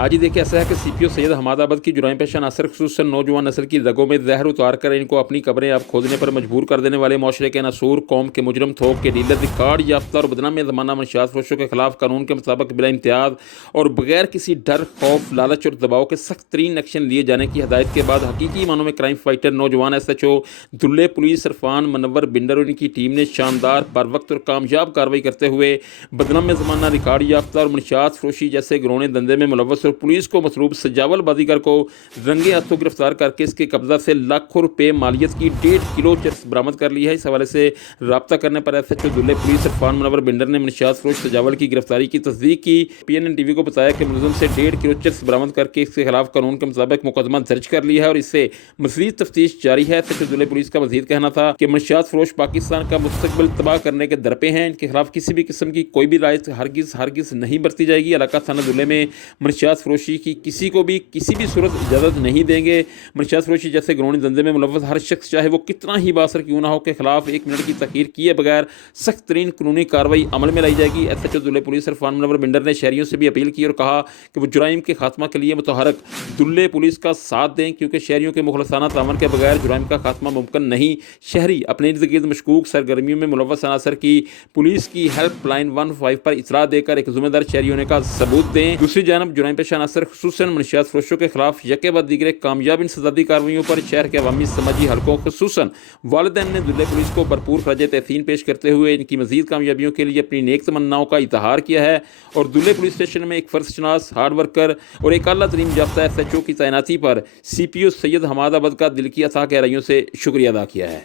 आज ही देखिए ऐसा है कि सीपीओ सैयद हमादाबाद की जुराइम पेशा नासिर खुसूसन नौजवान नस्ल की रगों में जहर उतार कर इनको अपनी कब्रें अब खोदने पर मजबूर कर देने वाले माशरे के नसूर कौम के मुजरम थोक के डीलर रिकॉर्ड याफ्ता और बदनाम ज़माना मनशियात फरोशों के खिलाफ कानून के मुताबिक बिला इम्तियाज और बगैर किसी डर खौफ लालच और दबाव के सख्त तरीन एक्शन लिए जाने की हदायत के बाद हकीकी मानों में क्राइम फाइटर नौजवान SHO दुल्ले पुलिस इरफान मनवर बिंडर और इनकी टीम ने शानदार बर वक्त और कामयाब कार्रवाई करते हुए बदनाम ज़माना रिकॉर्ड याफ्ता और मनशियात फरोशी जैसे घिनौने धंधे में मुलव्वस और पुलिस को मसरूफ सजावल बाजीगर को रंगे हाथों गिरफ्तार करके इसके कब्जा से लाखों रुपए मालियत की 1.5 किलो चरस बरामद कर ली है। इस हवाले से रब्ता करने पर SHO दुल्ले पुलिस इरफान मनवर बिंडर ने मनशियात फरोश सजावल की गिरफ्तारी की तस्दीक की। PNN TV को बताया कि मुलज़िम से 1.5 किलो चरस बरामद करके इसके खिलाफ कानून के मुताबिक मुकदमा दर्ज कर लिया है और इससे मज़ीद तफ्तीश जारी है। SHO दुल्ले पुलिस का मज़ीद कहना था कि मनशियात फरोश पाकिस्तान का मुस्तकबिल तबाह करने के दर पे हैं। इनके खिलाफ किसी भी किस्म की कोई भी रायत हरगिज़ नहीं बरती जाएगी। इलाका थाना दुल्ले में मनशियात फरोशी की किसी को भी किसी भी सूरत इजाज़त नहीं देंगे। मनशियात फरोशी जैसे घिनौने धंधे में मुलव्वस हर शख्स चाहे वो कितना ही बासर क्यों ना हो के खिलाफ 1 मिनट की तखीर किए बगैर सख्त तरीन कानूनी कार्रवाई अमल में लाई जाएगी। SHO दुल्ले पुलिस इरफान मनवर बिंडर ने शहरियों से भी अपील की और कहा कि वो जुराइम के खात्मा के लिए मुतहरक दुल्ले पुलिस का साथ दें, क्योंकि शहरियों के मुखलसाना तावन के बगैर जुराइम का खात्मा मुमकिन नहीं। शहरी अपने इर्द गिर्द मशकूक सरगर्मियों में मुलव्वस अनासर की पुलिस की हेल्पलाइन 15 पर इतला देकर एक ज़िम्मेदार शहरी होने का सबूत दें। दूसरी जानब जुराइम पेशा अनासर खुसूसन मनशियात फरोशों के खिलाफ यके बाद दीगरे कामयाब इंसदादी कार्रवाइयों पर शहर के अवामी समाजी हलकों खुसूसन वालिदैन ने दुल्ले पुलिस को भरपूर खराज तहसीन पेश करते हुए इनकी मज़ीद कामयाबियों के लिए अपनी नेक तमन्नाओं का इजहार किया है और दुल्ले पुलिस स्टेशन में एक फर्जशनास हार्ड वर्कर और एक आला तरीन याफ्ता SHO की तैनाती पर CPO सैयद हमादाबाद का दिल की अथाह गहराइयों से शुक्रिया अदा किया है।